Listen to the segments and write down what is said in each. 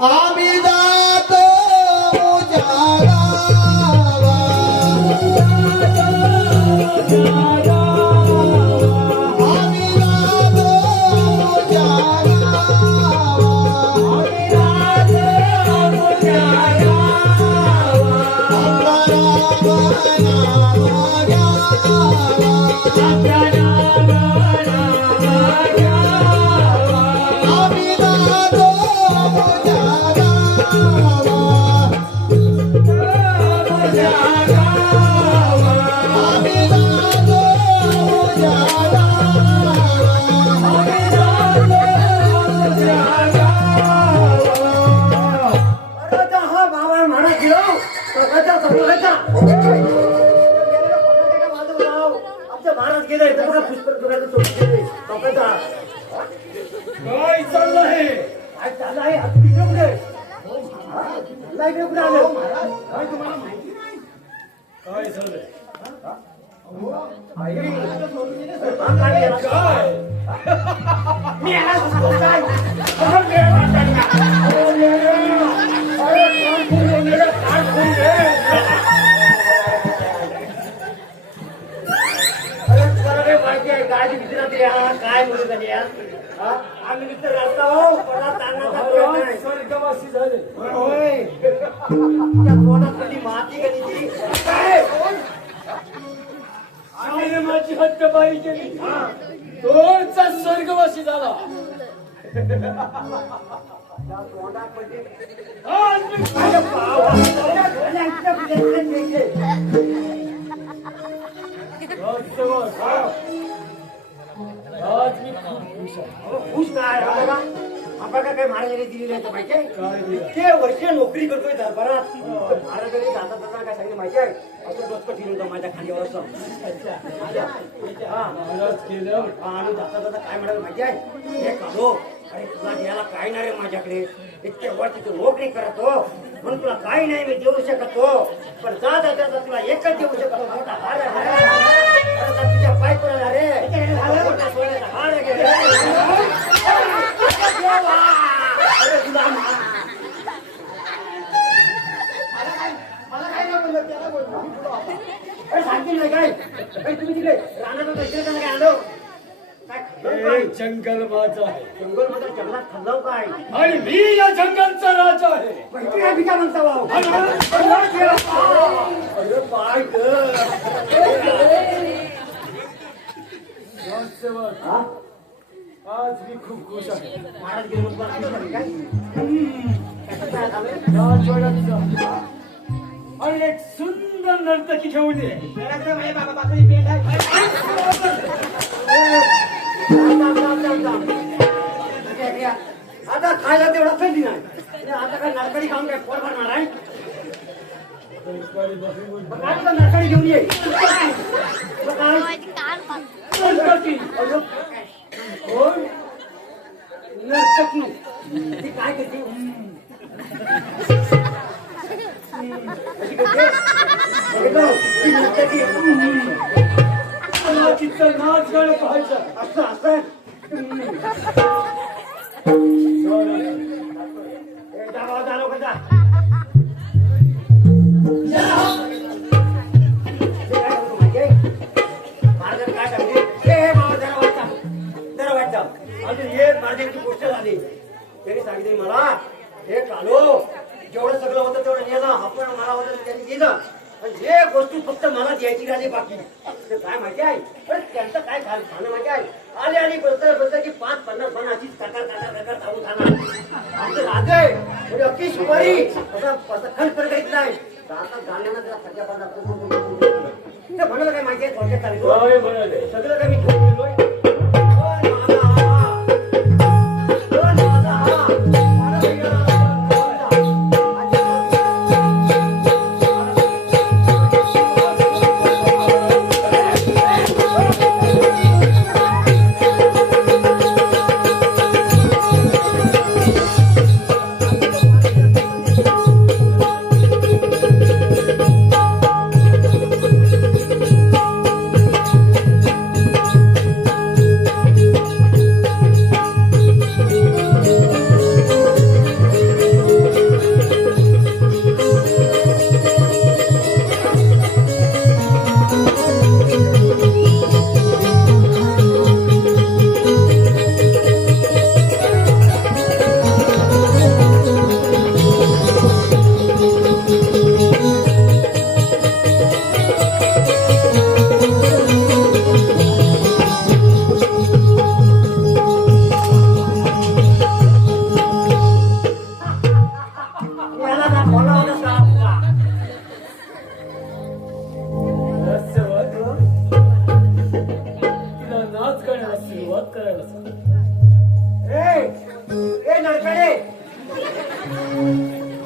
आम्ही जातो जागावा आम्ही जातो महाराज गेले काय चाललं आहे काय चाललं आहे आता तिकडे कुठे इकडे कुठे आलो काय तुम्हाला माहिती नाही काय झालं मी काय बोलत झाली आम्ही मित्र रस्ता हो स्वर्गवासी झाले माती गणिती काय माझी हत्या बाई केली तोचा स्वर्गवासी झाला आज मी खुश काय आपल्याला काही महाराजांनी दिलेली आहे माहिती आहे इतके वर्ष नोकरी करतोय दरबारात महाराजांनी जाता जाता काय सांगितलं माहिती आहे असं डोसकं ठेवून होतं माझ्या खांद्यावर असं आणि जाता जाता काय म्हणाल माहिती आहे हे काढो अरे तुला द्यायला काय नाही रे माझ्याकडे इतके वर्ष तू नोकरी करतो म्हणून तुला काही नाही मी देऊ शकतो पण जाता जाता तुला एकच देऊ शकतो मोठा हार तुझ्या बायकोला रे हार जंगल माझा आहे जंगल माझा जंगलात खाल्लं काय आणि मी या जंगलचा राजा आहे भिका म्हणता भाऊ अरे बाय आज मी खूप खुश आहे महाराज गेले आणि एक सुंदर नर्तकी घेऊन ये आता खायला तेवढा कधी नाही आता काय नरकडी खाऊन काय पोट भरणार आहे नरकडी घेऊन ये नर्तकी ती काय करते तिचं नाच गाणं पाहायचं असं असं जाणव कसा महाराज काय सांगते हे बाबा जरा वाटतं अजून हे महाराजांची गोष्ट झाली त्यांनी सांगितली मला हे कालो जेवढं सगळं होतं तेवढं नेलं आपण मला होतं त्यांनी दिलं पण जे गोष्टी फक्त मला द्यायची राहिली बाकी ते काय माहिती आहे पण त्यांचं काय खाणं माहिती आहे आले आणि बसतं की 5-50 पण अशीच कटार चालू खाणार आमचं राजे म्हणजे अख्खी सुपारी असं खंड करत येत नाही आता गाण्यानं जरा सगळ्या पदार्थ म्हणाला काय माहिती आहे थोडक्यात सगळं काय मी घेऊन गेलोय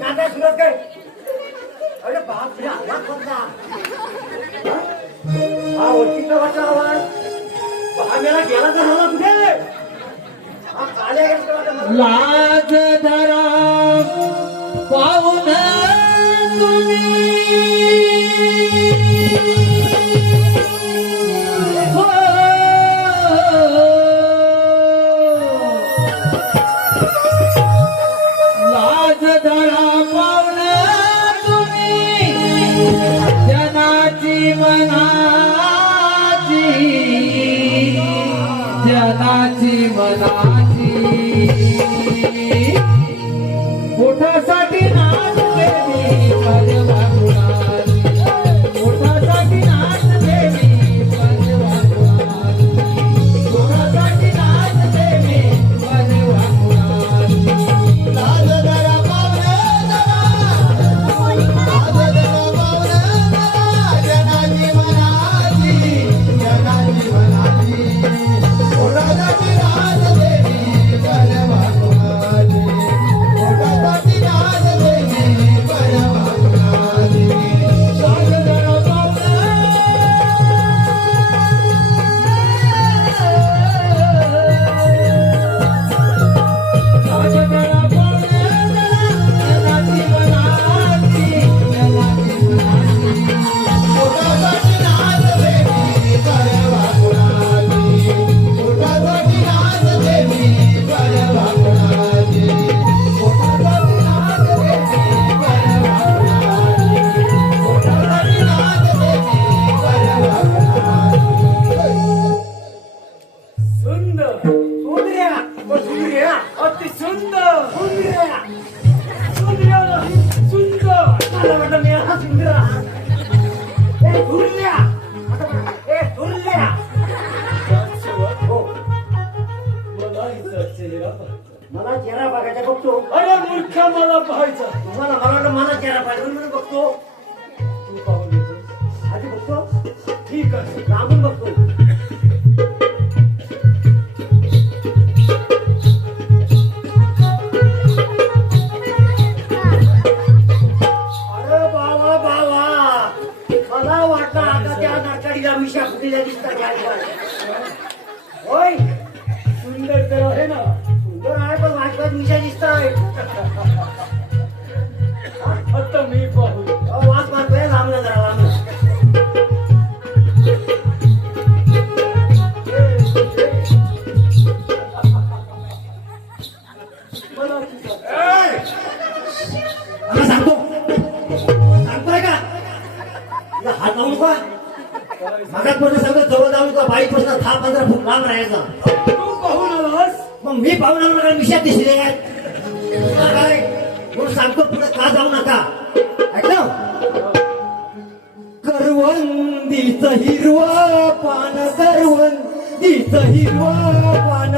नाता सुरत काय अरे बाप रे आवाज कोणता हा ओळखीचा वाटला आवाज हा मेला गेला तर झाला कुठे हा काल्या गेला वाटत मला लाज धरा पाहुन तुम्ही हो. लाज धरा पाहुन तुम्ही जनाची मनाची जनाची मनाची पोटासाठी नाच देवी परवा कुणाची पोटासाठी नाच देवी परवा कुणाची पोटासाठी नाच देवी परवा कुणाची लाज धरा पावले जनाची मनाची जनाची मनाची पोटासाठी नाच देवी परवा कुणाची पोटासाठी नाच देवी परवा कुणाची लाज धरा पावले सुंदर सुंदर्या सुंदर्या अति सुंदर सुंदर्या सुंदर्या सुंदर मला वाटलं मी हा सुंदर ए सुंदर्या ए सुंदर्या हो मला चेहरा बघायचा बघतो अरे मूर्ख मला पाहायचं तुम्हाला मला वाटलं मला चेहरा पाहिजे म्हणून बघतो तू पाहून घेतोस आधी बघतो ठीक आहे लांबून बघतो अरे बाबा बाबा मला वाटलं आता त्या नाकाडीला मिशा फुटलेल्या दिसतात या ठिकाणी. होय सुंदर तर आहे ना सुंदर आहे पण माझ्यात मिशा दिसत आहे आता मी पाहू वास मारतोय लांब ना जरा लांब मला तुझा मला सांगतो सांगतोय का तुला हात लावू नका मागात पण सगळं जवळ जाऊ नका बाईक पासून 10-15 फूट लांब राहायचा तू पाहून आलास मग मी पाहून आलो का मिशा दिसले काय म्हणून सांगतो पुढे का जाऊ नका ऐकलं करवंदीच हिरवा पान करवंदीच हिरवा पान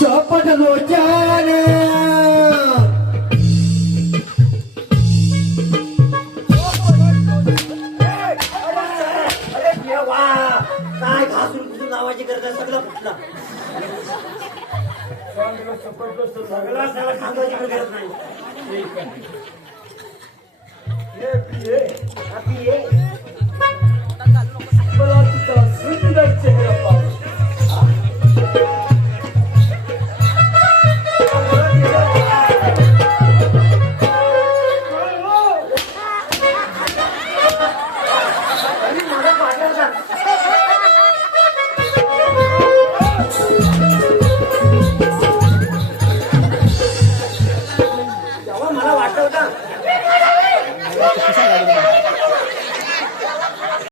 चपट लोचन अरे देवा काय घासून घुसून नावाची गरज आहे सगळं फुटला सगळा सगळा सांगायची गरज नाही ठीक आहे ये पिये आपली